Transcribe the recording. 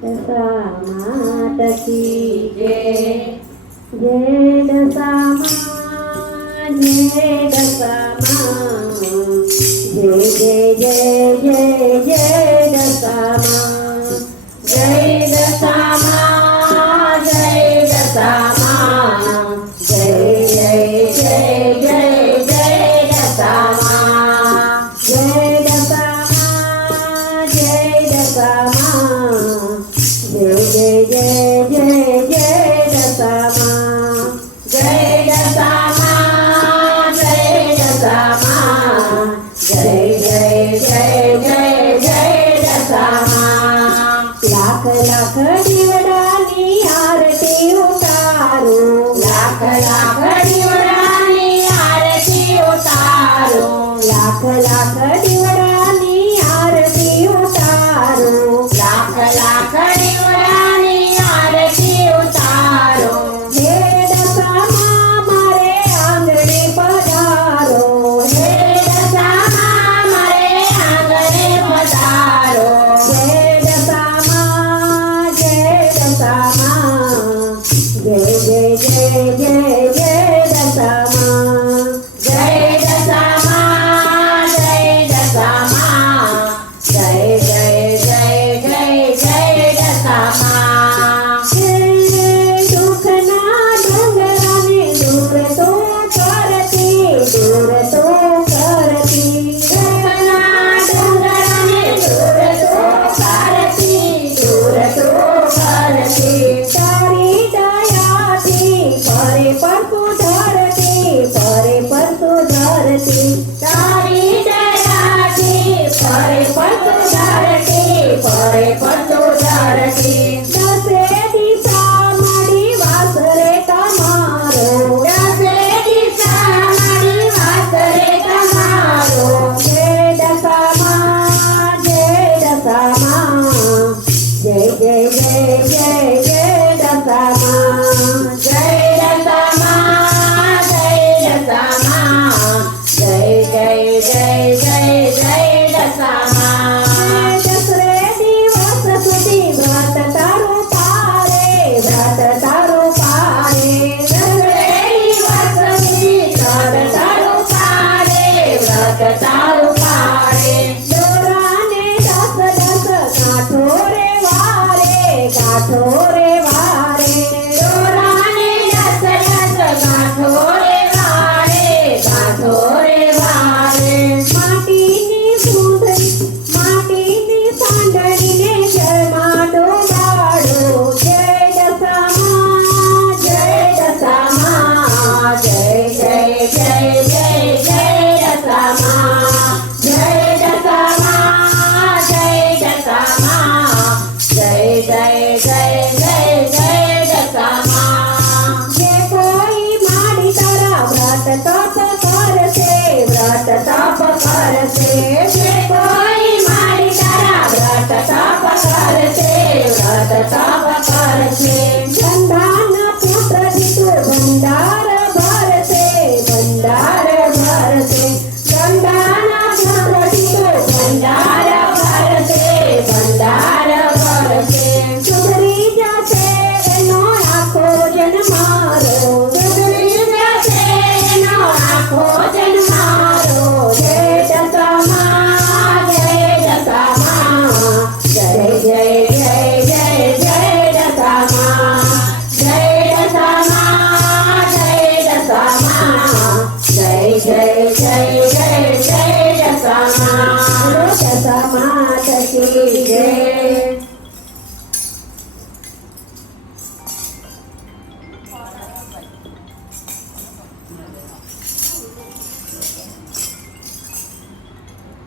दशामात की जय। जय दशामा जय दशामा जय जय जय जय जय दशामा। जय दशामा जय दशामा जय जय जय जय जय दशामा। जय दशामा जय दशामा जय जय जय जय जय दशामा। जय दशामा जय दशामा जय जय जय जय जय दशामा। लाख लाख दिवडानी आरती उतारो। लाख लाख दिवडानी आरती उतारो। लाख लाख दिवडानी आरती उतारो। लाख लाख दिवडानी आरती उतारो। हे दशामा मारे आंगणे पधारो। हे दशामा मारे आंगणे पधारो। जय दशामा जय दशामा जय जय जय जय जय दशामा। जय दशामा जय दशामा जय जय जय जय जय दशामा। दुखना डोंगराने दूर तो करती। दूर तो करती। दुखना डोंगराने दूर तो करती। दूर तो करती। तारी दयाथी परे पर सुधरती। परे पर सुधरती। तारी दयाथी परे पर सुधरती। परे पर सुधरती। दसे दिशा माडी वासरे तमारो। दसे दिशा माडी वासरे तमारो। जय दशामा जय दशामा जय जय जय जय जय दशामा। जय दशामा जय दशामा जय जय जय जय जय दशामा। दसरे दिवस सुधी व्रत तारू पारे। व्रत तारू पारे। दसरे दिवस सुधी व्रत तारू पारे। व्रत तारू पारे। दोराने दस दस काठोरे वारे। काठोरे वारे। दोराने दस दस काठोरे वारे। काठोरे वारे। माटीनी सुंदरी माटीनी सांडणीने जळमा डोलाडो। जय दशामा जय दशामा जय जय जय जय जय दशामा। जय दशामा जय दशामा जय जय जय जय जय दशामा। जे कोई माडी तारा व्रत तप करसे। व्रत तप करसे। जे कोई माडी तारा व्रत तप करसे। व्रत तप करसे। गंधान पुत्र दितु भंडार भरसे। भंडार भरसे। गंधान पुत्र दितु भंडार भरसे। भंडार भरसे। सुधरी जासे एनो आखो जन्मारो। सुधरी जासे एनो आखो जन्मारो। जय दशामा जय दशामा जय जय जय जय जय दशामा। जय दशामा जय दशामा जय जय जय जय जय दशामा। दशामात की जय।